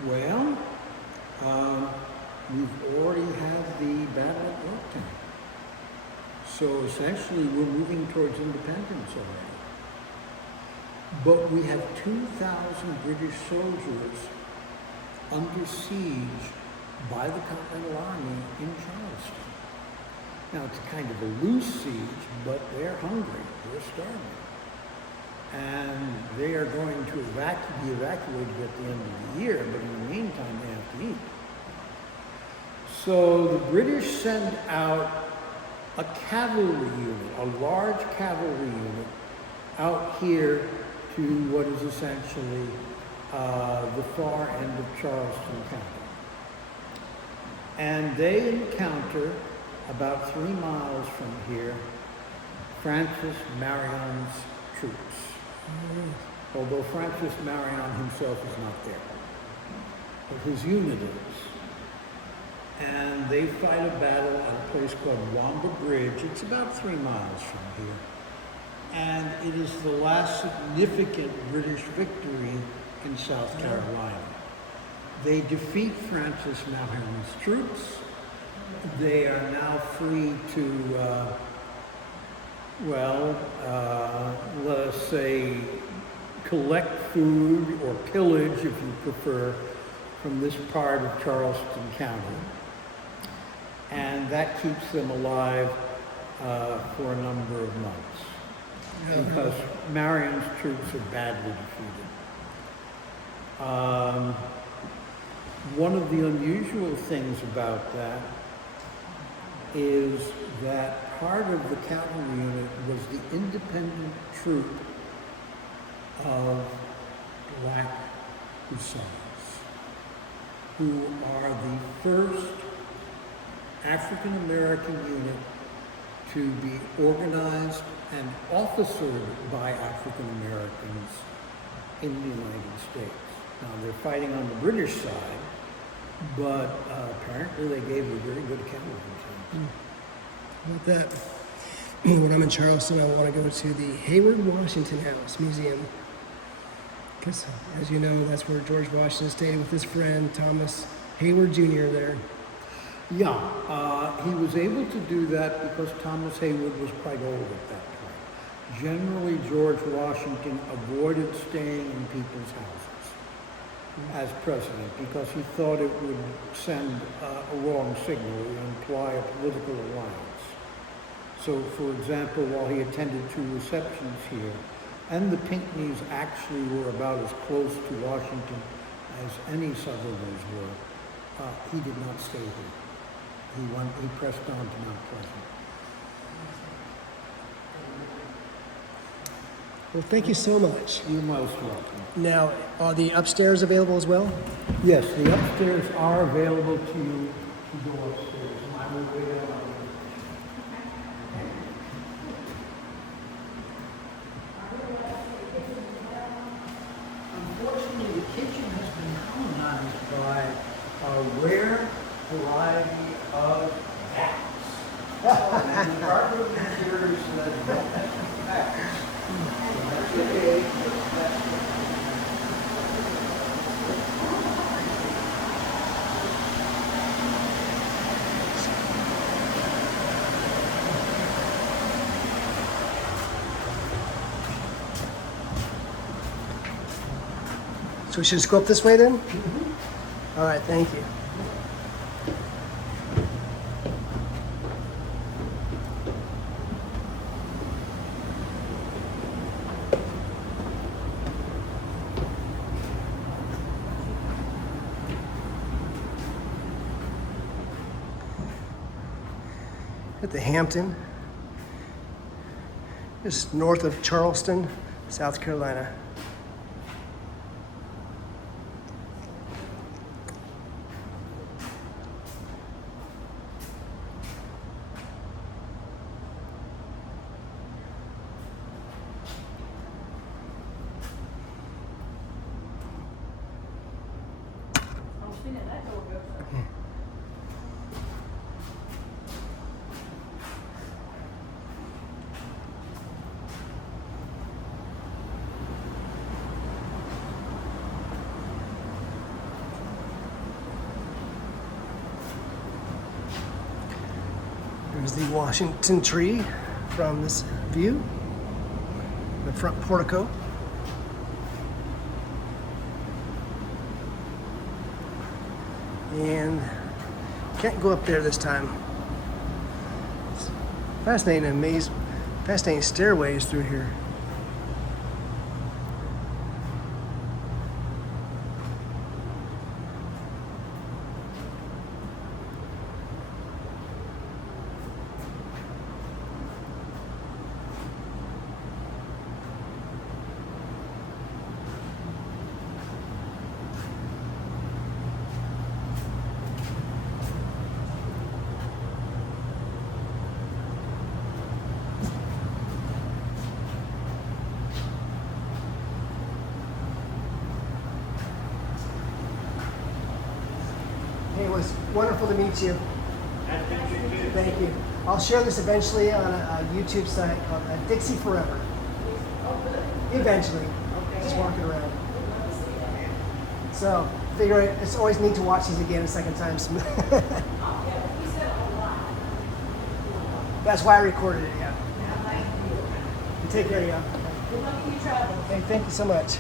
Well, we've already had the battle at Yorktown. So essentially we're moving towards independence already. But we have 2,000 British soldiers under siege by the Continental Army in Charleston. Now it's kind of a loose siege, but they're hungry, they're starving. And they are going to be evacuated at the end of the year, but in the meantime they have to eat. So the British send out a cavalry unit, a large cavalry unit, out here to what is essentially the far end of Charleston County. And they encounter, about 3 miles from here, Francis Marion's troops. Although Francis Marion himself is not there, but his unit is. And they fight a battle at a place called Wambaw Creek. It's about 3 miles from here. And it is the last significant British victory in South Carolina. They defeat Francis Marion's troops. They are now free to, let us say, collect food or pillage, if you prefer, from this part of Charleston County. And that keeps them alive for a number of months because Marion's troops are badly defeated. One of the unusual things about that is that part of the cavalry unit was the independent troop of black hussars, who are the first African-American unit to be organized and officered by African-Americans in the United States. Now, they're fighting on the British side, but apparently they gave a very good account of themselves. About that, when I'm in Charleston, I want to go to the Hayward Washington House Museum. Because, as you know, that's where George Washington stayed with his friend Thomas Hayward Jr. there. Yeah, he was able to do that because Thomas Hayward was quite old at that point. Generally, George Washington avoided staying in people's houses as president because he thought it would send a wrong signal and imply a political alliance. So, for example, while he attended 2 receptions here, and the Pinckneys actually were about as close to Washington as any Southerners were, he did not stay here. He pressed on to Mount Pleasant. Well, thank you so much. You're most welcome. Now, are the upstairs available as well? Yes, the upstairs are available to you to go upstairs. And I will wait out. Unfortunately, the kitchen has been colonized by a rare variety of bats. And the Department of the Interior says no bats. So that's okay. So we should just go up this way then? Mm-hmm. All right, thank you. At the Hampton, just north of Charleston, South Carolina. There's the Washington tree from this view, the front portico. And can't go up there this time. It's fascinating stairways through here. It was wonderful to meet you. Thank you. I'll share this eventually on a YouTube site called Dixie Forever. Eventually. Just walking around. So, figure it's always neat to watch these again a second time. That's why I recorded it, yeah. You take care, yeah. Good luck in your travel. Hey, thank you so much.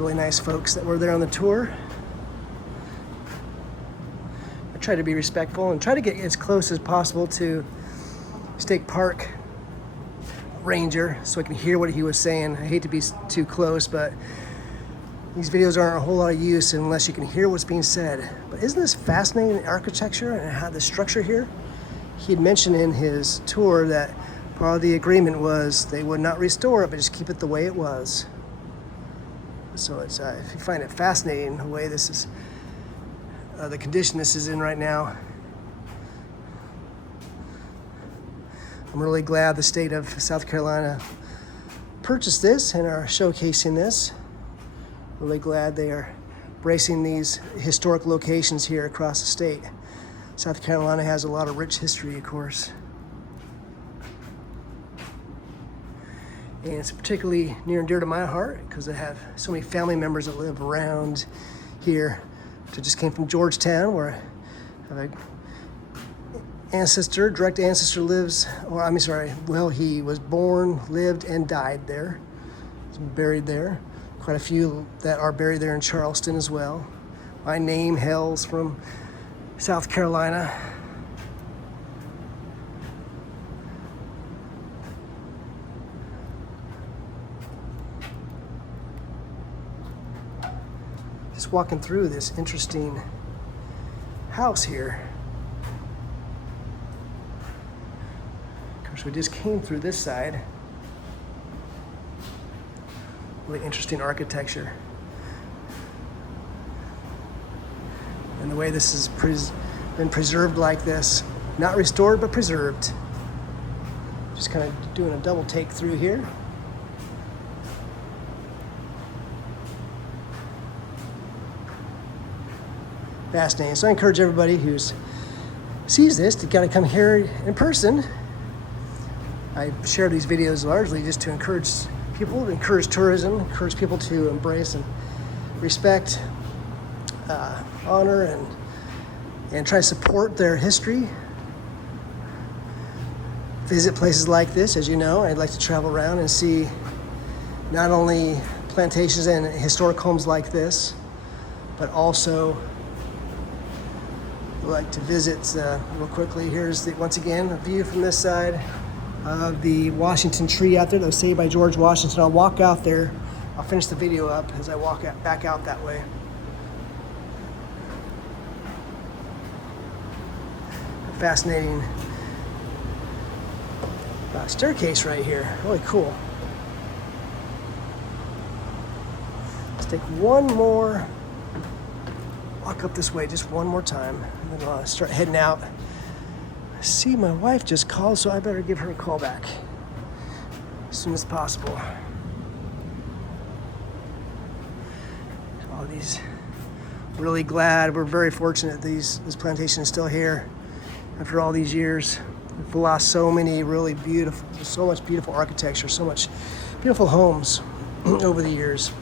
really nice folks that were there on the tour. I try to be respectful and try to get as close as possible to State Park ranger so I can hear what he was saying. I hate to be too close, but these videos aren't a whole lot of use unless you can hear what's being said. But isn't this fascinating, architecture and how the structure here? He had mentioned in his tour that part of the agreement was they would not restore it, but just keep it the way it was. So it's if you find it fascinating the way this is, the condition this is in right now. I'm really glad the state of South Carolina purchased this and are showcasing this. Really glad they are embracing these historic locations here across the state. South Carolina has a lot of rich history, of course. And it's particularly near and dear to my heart because I have so many family members that live around here. I just came from Georgetown, where I have a direct ancestor lives, or I'm sorry, well, he was born, lived, and died there. He's buried there. Quite a few that are buried there in Charleston as well. My name hails from South Carolina. Just walking through this interesting house here. Of course, we just came through this side. Really interesting architecture. And the way this has been preserved like this. Not restored, but preserved. Just kind of doing a double take through here. Fascinating. So I encourage everybody who sees this to gotta come here in person. I share these videos largely just to encourage people, encourage tourism, encourage people to embrace and respect, honor, and try to support their history. Visit places like this, as you know. I'd like to travel around and see not only plantations and historic homes like this, but also I'd like to visit real quickly. Here's once again a view from this side of the Washington tree out there that was saved by George Washington. I'll walk out there. I'll finish the video up as I walk back out that way. A fascinating staircase right here. Really cool. Let's take one more walk up this way, just one more time, and then I'll start heading out. I see my wife just called, so I better give her a call back as soon as possible. All these, really glad, we're very fortunate this plantation is still here after all these years. We've lost so many really beautiful, so much beautiful architecture, so much beautiful homes over the years.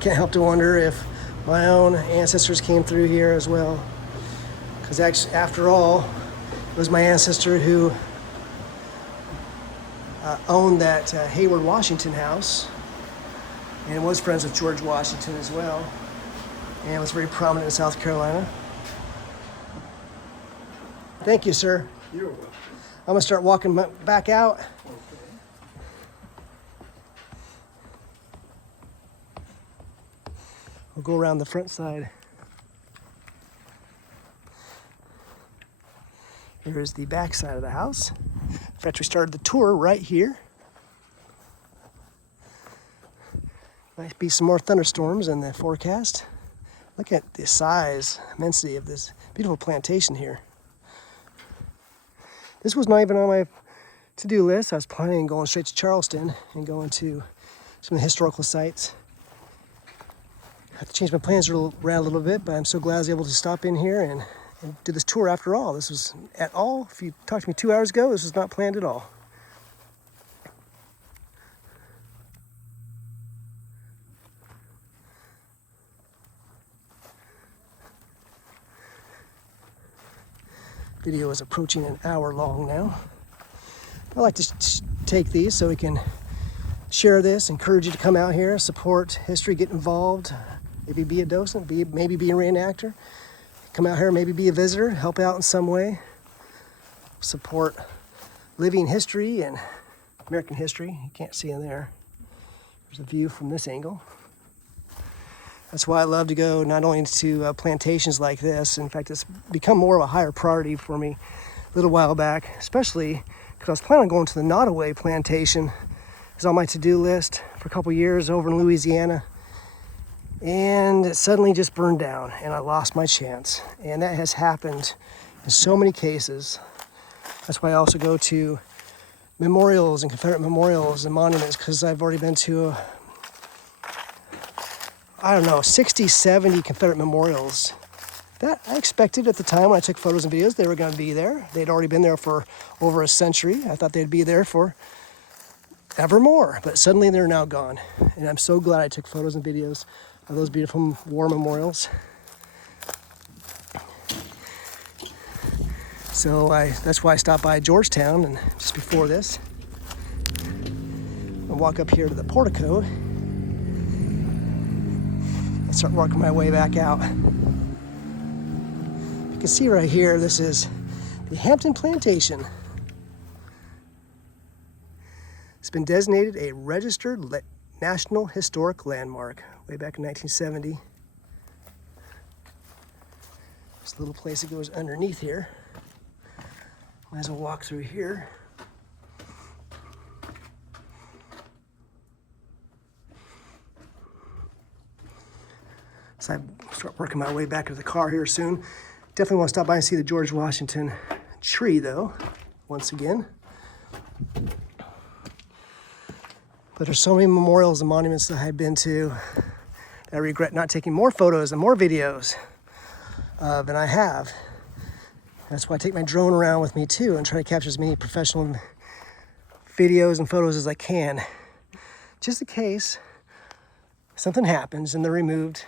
Can't help to wonder if my own ancestors came through here as well. Because actually, after all, it was my ancestor who owned that Hayward, Washington house, and was friends with George Washington as well, and was very prominent in South Carolina. Thank you, sir. You're welcome. I'm gonna start walking back out. We'll go around the front side. Here's the back side of the house. In fact, we started the tour right here. Might be some more thunderstorms in the forecast. Look at the size, immensity of this beautiful plantation here. This was not even on my to-do list. I was planning on going straight to Charleston and going to some of the historical sites. I have to change my plans around a little bit, but I'm so glad I was able to stop in here and do this tour after all. This was at all, if you talked to me 2 hours ago, this was not planned at all. Video is approaching an hour long now. I like to take these so we can share this, encourage you to come out here, support history, get involved, maybe be a docent, maybe be a reenactor. Come out here, maybe be a visitor, help out in some way, support living history and American history. You can't see in there. There's a view from this angle. That's why I love to go not only to plantations like this. In fact, it's become more of a higher priority for me a little while back, especially because I was planning on going to the Noe plantation. It's on my to-do list for a couple years over in Louisiana. And it suddenly just burned down and I lost my chance. And that has happened in so many cases. That's why I also go to memorials and Confederate memorials and monuments, because I've already been to, 60, 70 Confederate memorials that I expected at the time when I took photos and videos they were going to be there. They'd already been there for over a century. I thought they'd be there for evermore, but suddenly they're now gone. And I'm so glad I took photos and videos of those beautiful war memorials. So that's why I stopped by Georgetown, and just before this, I'll walk up here to the portico and start working my way back out. You can see right here, this is the Hampton Plantation. It's been designated a registered National Historic Landmark way back in 1970. There's a little place that goes underneath here. Might as well walk through here. So I start working my way back to the car here soon. Definitely want to stop by and see the George Washington tree though, once again. But there's so many memorials and monuments that I've been to that I regret not taking more photos and more videos than I have. That's why I take my drone around with me too and try to capture as many professional videos and photos as I can. Just in case something happens and they're removed.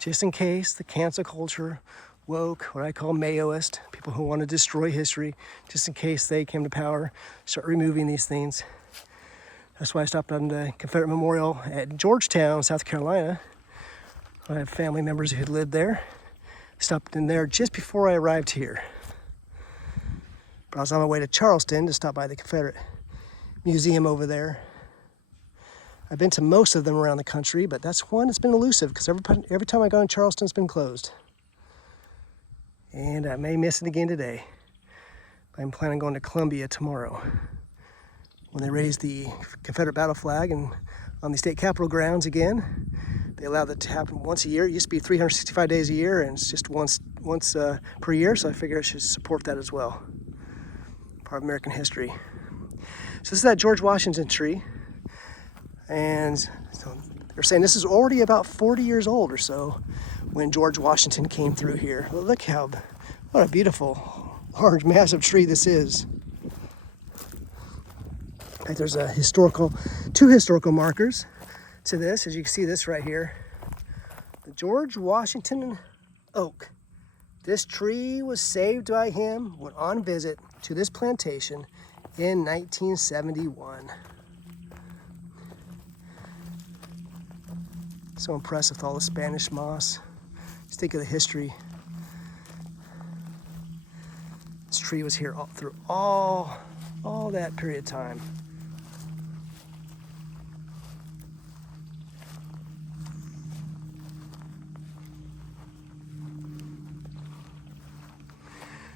Just in case the cancel culture, woke, what I call Mayoist, people who want to destroy history, just in case they came to power, start removing these things. That's why I stopped on the Confederate Memorial at Georgetown, South Carolina. I have family members who lived there. Stopped in there just before I arrived here. But I was on my way to Charleston to stop by the Confederate Museum over there. I've been to most of them around the country, but that's one that's been elusive because every time I go in Charleston, it's been closed. And I may miss it again today. I'm planning on going to Columbia tomorrow when they raise the Confederate battle flag and on the state capitol grounds again. They allow that to happen once a year. It used to be 365 days a year, and it's just once per year, so I figure I should support that as well. Part of American history. So this is that George Washington tree, and so they're saying this is already about 40 years old or so when George Washington came through here. Well, look what a beautiful, large, massive tree this is. In fact, there's two historical markers to this, as you can see this right here. The George Washington oak. This tree was saved by him when on visit to this plantation in 1971. So impressed with all the Spanish moss. Just think of the history. This tree was here through all that period of time.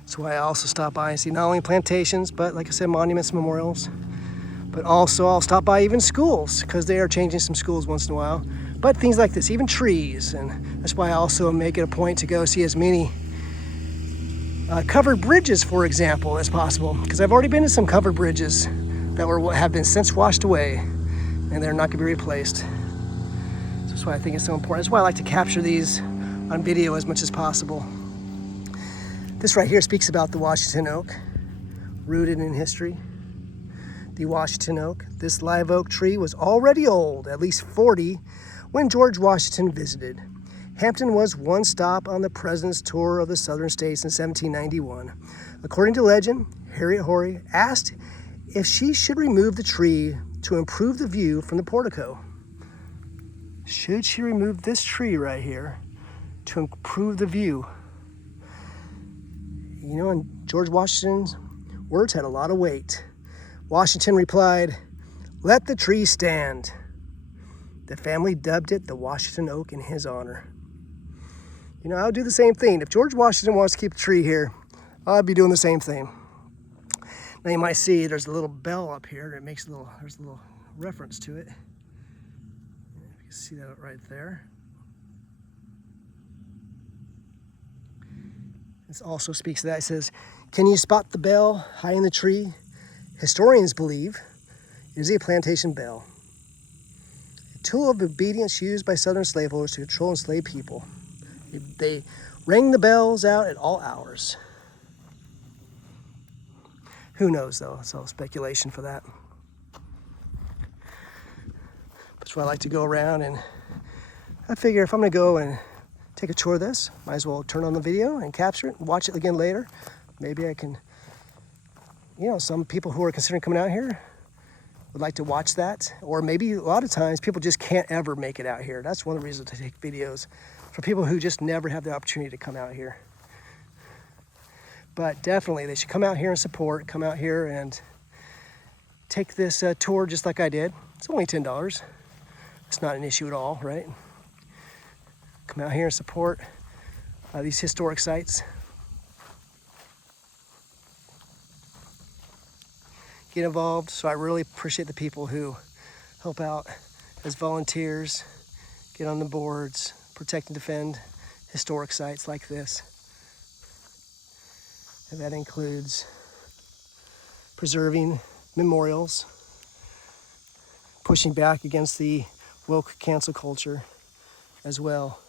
That's why I also stop by and see not only plantations, but like I said, monuments, memorials. But also I'll stop by even schools, because they are changing some schools once in a while. But things like this, even trees. And that's why I also make it a point to go see as many covered bridges, for example, as possible. Because I've already been to some covered bridges that have been since washed away, and they're not going to be replaced. So that's why I think it's so important. That's why I like to capture these on video as much as possible. This right here speaks about the Washington oak, rooted in history. The Washington oak. This live oak tree was already old, at least 40, when George Washington visited. Hampton was one stop on the president's tour of the southern states in 1791. According to legend, Harriet Horry asked if she should remove the tree to improve the view from the portico. Should she remove this tree right here to improve the view? You know, and George Washington's words had a lot of weight. Washington replied, "Let the tree stand." The family dubbed it the Washington Oak in his honor. You know, I would do the same thing. If George Washington wants to keep the tree here, I'd be doing the same thing. Now you might see there's a little bell up here that makes there's a little reference to it. You can see that right there. This also speaks to that. It says, "Can you spot the bell high in the tree? Historians believe it is a plantation bell, a tool of obedience used by Southern slaveholders to control enslaved people. They rang the bells out at all hours." Who knows, though? It's all speculation for that. That's why I like to go around, and I figure if I'm going to go and take a tour of this, might as well turn on the video and capture it and watch it again later. Maybe I can, you know, some people who are considering coming out here would like to watch that. Or maybe a lot of times people just can't ever make it out here. That's one of the reasons to take videos, for people who just never have the opportunity to come out here. But definitely they should come out here and support, come out here and take this tour just like I did. It's only $10. It's not an issue at all, right? Come out here and support these historic sites. Get involved. So I really appreciate the people who help out as volunteers, get on the boards, protect and defend historic sites like this. And that includes preserving memorials, pushing back against the woke cancel culture as well.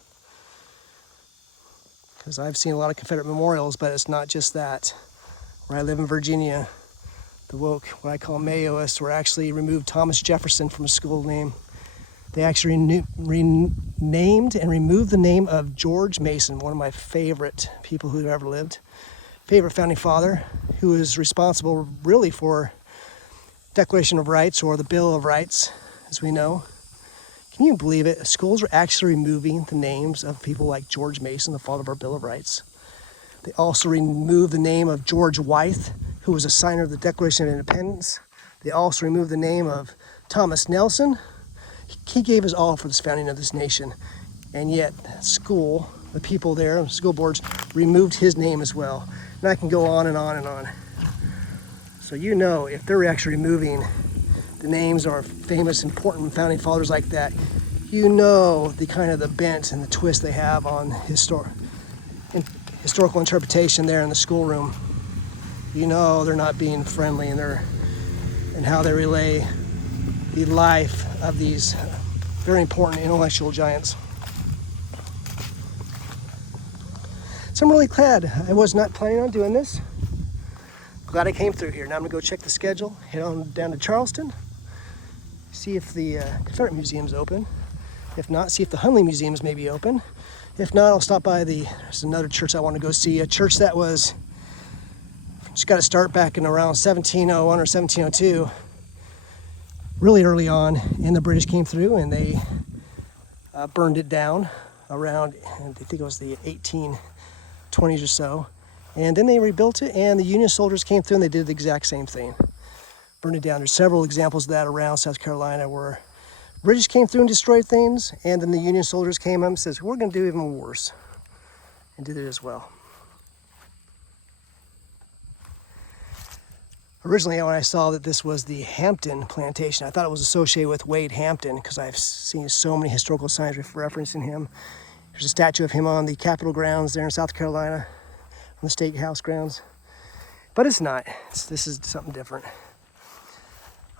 Because I've seen a lot of Confederate memorials, but it's not just that. Where I live in Virginia, the woke, what I call Mayoists, were actually removed Thomas Jefferson from a school name. They actually renamed and removed the name of George Mason, one of my favorite people who ever lived. Favorite founding father, who is responsible really for Declaration of Rights, or the Bill of Rights, as we know. Can you believe it? Schools are actually removing the names of people like George Mason, the father of our Bill of Rights. They also removed the name of George Wythe, who was a signer of the Declaration of Independence. They also removed the name of Thomas Nelson. He gave his all for this founding of this nation. And yet, school, the people there, school boards, removed his name as well. And I can go on and on and on. So you know, if they're actually removing the names of famous, important founding fathers like that, you know the kind of the bent and the twist they have on historical interpretation there in the schoolroom. You know they're not being friendly in how they relay the life of these very important intellectual giants. So I'm really glad. I was not planning on doing this. Glad I came through here. Now I'm gonna go check the schedule, head on down to Charleston, see if the Confederate Museum's open. If not, see if the Hunley Museums may be open. If not, I'll stop by there's another church I want to go see, a church that was, just got to start back in around 1701 or 1702, really early on, and the British came through and they burned it down around, I think it was the 1820s or so. And then they rebuilt it, and the Union soldiers came through and they did the exact same thing. Burned it down. There's several examples of that around South Carolina where British came through and destroyed things, and then the Union soldiers came up and says, we're going to do even worse, and did it as well. Originally, when I saw that this was the Hampton Plantation, I thought it was associated with Wade Hampton, because I've seen so many historical signs referencing him. There's a statue of him on the Capitol grounds there in South Carolina, on the State House grounds. But it's not. This is something different.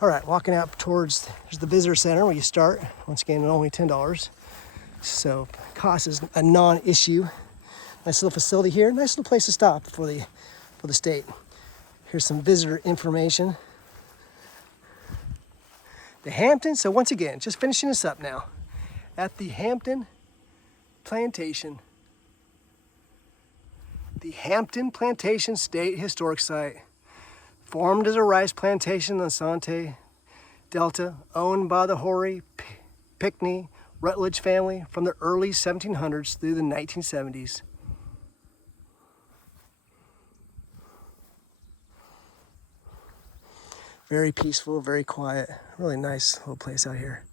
All right, walking out towards, there's the visitor center where you start. Once again, only $10. So cost is a non-issue. Nice little facility here. Nice little place to stop for the state. Here's some visitor information. The Hampton, so once again, just finishing this up now. At the Hampton Plantation. The Hampton Plantation State Historic Site, formed as a rice plantation on Santee Delta, owned by the Horry, Pinckney, Rutledge family from the early 1700s through the 1970s. Very peaceful, very quiet, really nice little place out here.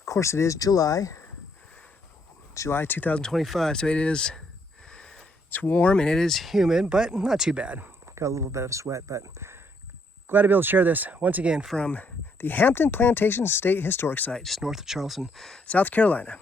Of course, it is July 2025, so it's warm and it is humid, but not too bad. Got a little bit of sweat, but glad to be able to share this once again from the Hampton Plantation State Historic Site, just north of Charleston, South Carolina.